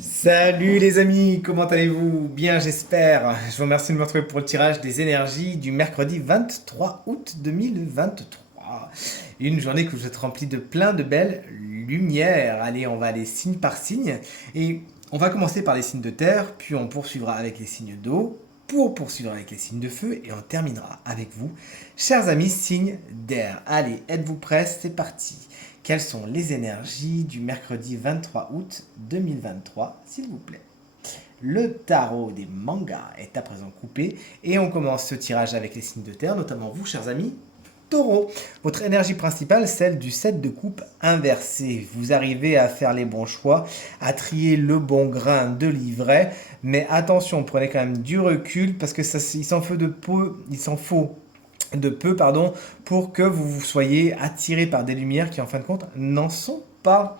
Salut les amis, comment allez-vous? Bien j'espère. Je vous remercie de me retrouver pour le tirage des énergies du mercredi 23 août 2023. Une journée que vous êtes remplie de plein de belles lumières. Allez, on va aller signe par signe. Et on va commencer par les signes de terre, puis on poursuivra avec les signes d'eau, pour poursuivre avec les signes de feu, et on terminera avec vous, chers amis, signes d'air. Allez, êtes-vous prêts? C'est parti. Quelles sont les énergies du mercredi 23 août 2023, s'il vous plaît? Le tarot des mangas est à présent coupé et on commence ce tirage avec les signes de terre, notamment vous, chers amis. Taureau, votre énergie principale, celle du 7 de coupe inversé. Vous arrivez à faire les bons choix, à trier le bon grain de livret, mais attention, prenez quand même du recul parce que ça, il s'en faut de peu, il s'en faut de peu, pardon, pour que vous soyez attiré par des lumières qui en fin de compte n'en sont pas.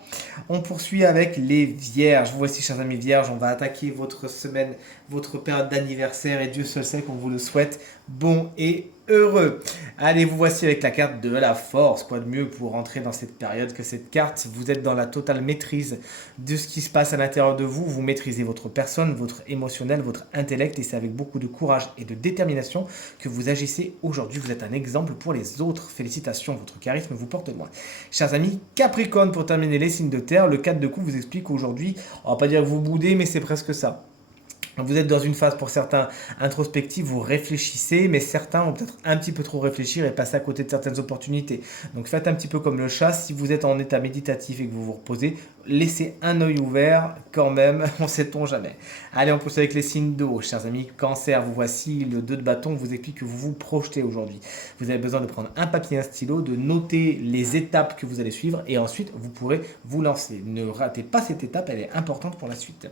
On poursuit avec les vierges. Voici, chers amis vierges, on va attaquer votre semaine, votre période d'anniversaire et Dieu seul sait qu'on vous le souhaite bon et heureux. Allez, vous voici avec la carte de la force. Quoi de mieux pour rentrer dans cette période que cette carte? Vous êtes dans la totale maîtrise de ce qui se passe à l'intérieur de vous. Vous maîtrisez votre personne, votre émotionnel, votre intellect et c'est avec beaucoup de courage et de détermination que vous agissez aujourd'hui. Vous êtes un exemple pour les autres. Félicitations, votre charisme vous porte loin. Chers amis, Capricorne, pour terminer les signes de terre, le 4 de coupe vous explique qu'aujourd'hui, on va pas dire que vous boudez, mais c'est presque ça. Vous êtes dans une phase pour certains introspective, vous réfléchissez, mais certains ont peut-être un petit peu trop réfléchir et passer à côté de certaines opportunités. Donc faites un petit peu comme le chat, si vous êtes en état méditatif et que vous vous reposez, laissez un œil ouvert quand même, on ne sait-on jamais. Allez, on poursuit avec les signes d'eau. Chers amis, cancer, vous voici, le 2 de bâton vous explique que vous vous projetez aujourd'hui. Vous avez besoin de prendre un papier et un stylo, de noter les étapes que vous allez suivre et ensuite vous pourrez vous lancer. Ne ratez pas cette étape, elle est importante pour la suite.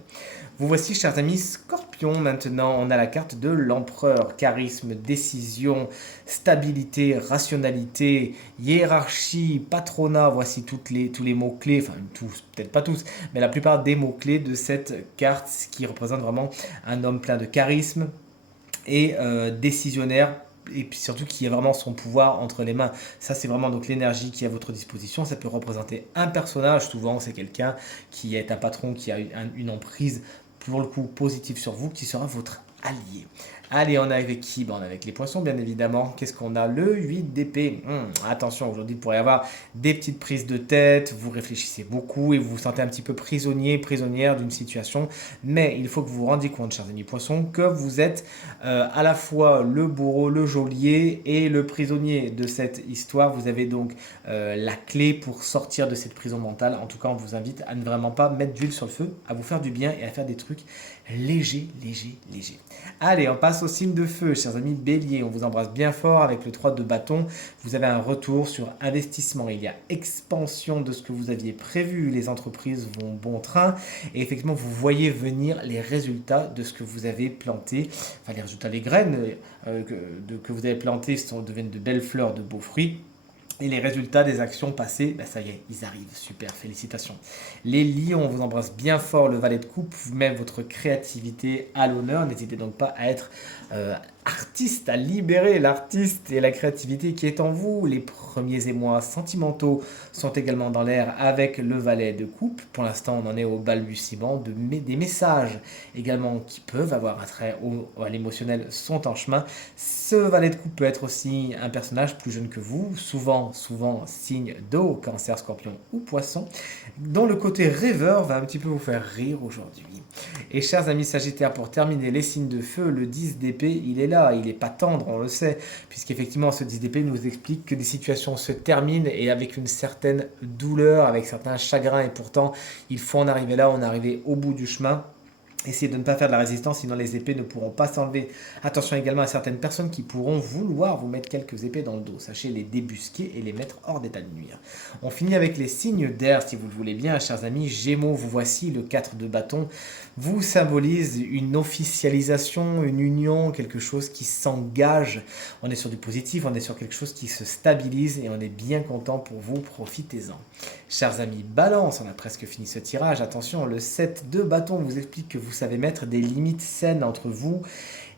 Vous voici, chers amis, Scorpion. Maintenant, on a la carte de l'empereur. Charisme, décision, stabilité, rationalité, hiérarchie, patronat. Voici tous les mots-clés, enfin tous, peut-être pas tous, mais la plupart des mots-clés de cette carte qui représente vraiment un homme plein de charisme et décisionnaire et puis surtout qui a vraiment son pouvoir entre les mains. Ça, c'est vraiment donc l'énergie qui est à votre disposition. Ça peut représenter un personnage, souvent c'est quelqu'un qui est un patron, qui a une emprise pour le coup positive sur vous, qui sera votre allié. Allez, on est avec qui? On est avec les poissons, bien évidemment. Qu'est-ce qu'on a? Le 8 d'épée. Attention, aujourd'hui, il pourrait y avoir des petites prises de tête, vous réfléchissez beaucoup et vous vous sentez un petit peu prisonnier, prisonnière d'une situation. Mais il faut que vous vous rendiez compte, chers amis poissons, que vous êtes à la fois le bourreau, le geôlier et le prisonnier de cette histoire. Vous avez donc la clé pour sortir de cette prison mentale. En tout cas, on vous invite à ne vraiment pas mettre d'huile sur le feu, à vous faire du bien et à faire des trucs légers, légers, légers. Allez, on passe au signe de feu, chers amis béliers. On vous embrasse bien fort avec le 3 de bâton. Vous avez un retour sur investissement. Il y a expansion de ce que vous aviez prévu. Les entreprises vont bon train. Et effectivement, vous voyez venir les résultats de ce que vous avez planté. Enfin, les résultats, les graines que vous avez plantées deviennent de belles fleurs, de beaux fruits. Et les résultats des actions passées, ben ça y est, ils arrivent. Super, félicitations. Les lions, on vous embrasse bien fort. Le valet de coupe vous met votre créativité à l'honneur. N'hésitez donc pas à être artiste, à libérer l'artiste et la créativité qui est en vous. Les premiers émois sentimentaux sont également dans l'air avec le valet de coupe. Pour l'instant, on en est au balbutiement des messages également qui peuvent avoir un trait à l'émotionnel sont en chemin. Ce valet de coupe peut être aussi un personnage plus jeune que vous, souvent signe d'eau, cancer, scorpion ou poisson, dont le côté rêveur va un petit peu vous faire rire aujourd'hui. Et chers amis sagittaires, pour terminer les signes de feu, le 10 d'épée, il est là, il n'est pas tendre, on le sait, puisqu'effectivement ce 10 d'épée nous explique que des situations se terminent et avec une certaine douleur, avec certains chagrins, et pourtant il faut en arriver là, on est arrivé au bout du chemin. Essayez de ne pas faire de la résistance, sinon les épées ne pourront pas s'enlever. Attention également à certaines personnes qui pourront vouloir vous mettre quelques épées dans le dos. Sachez les débusquer et les mettre hors d'état de nuire. On finit avec les signes d'air, si vous le voulez bien, chers amis. Gémeaux, vous voici, le 4 de bâton vous symbolise une officialisation, une union, quelque chose qui s'engage. On est sur du positif, on est sur quelque chose qui se stabilise et on est bien content pour vous, profitez-en. Chers amis Balance, on a presque fini ce tirage. Attention, le 7 de bâton vous explique que vous savez mettre des limites saines entre vous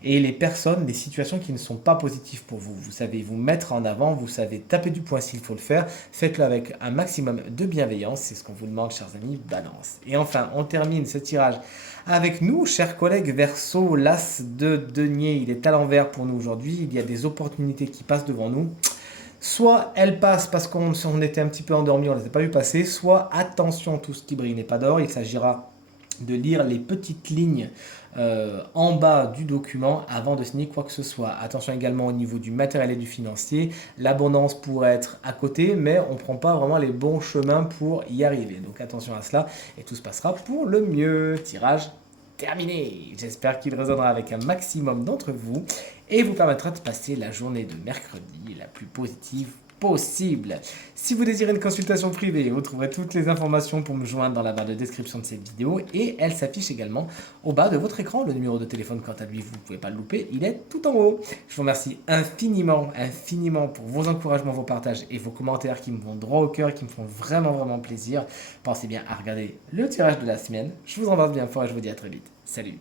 et les personnes, les situations qui ne sont pas positives pour vous. Vous savez vous mettre en avant, vous savez taper du poing s'il faut le faire. Faites-le avec un maximum de bienveillance, c'est ce qu'on vous demande, chers amis, balance. Et enfin, on termine ce tirage avec nous, chers collègues Verseau, l'as de denier, il est à l'envers pour nous aujourd'hui, il y a des opportunités qui passent devant nous. Soit elles passent parce qu'on était un petit peu endormi, on ne les a pas vu passer, soit attention, tout ce qui brille n'est pas d'or, il s'agira de lire les petites lignes en bas du document avant de signer quoi que ce soit. Attention également au niveau du matériel et du financier. L'abondance pourrait être à côté, mais on ne prend pas vraiment les bons chemins pour y arriver. Donc attention à cela et tout se passera pour le mieux. Tirage terminé. J'espère qu'il résonnera avec un maximum d'entre vous et vous permettra de passer la journée de mercredi la plus positive possible. Si vous désirez une consultation privée, vous trouverez toutes les informations pour me joindre dans la barre de description de cette vidéo et elle s'affiche également au bas de votre écran. Le numéro de téléphone, quant à lui, vous ne pouvez pas le louper, il est tout en haut. Je vous remercie infiniment, infiniment pour vos encouragements, vos partages et vos commentaires qui me vont droit au cœur, qui me font vraiment, vraiment plaisir. Pensez bien à regarder le tirage de la semaine. Je vous embrasse bien fort et je vous dis à très vite. Salut!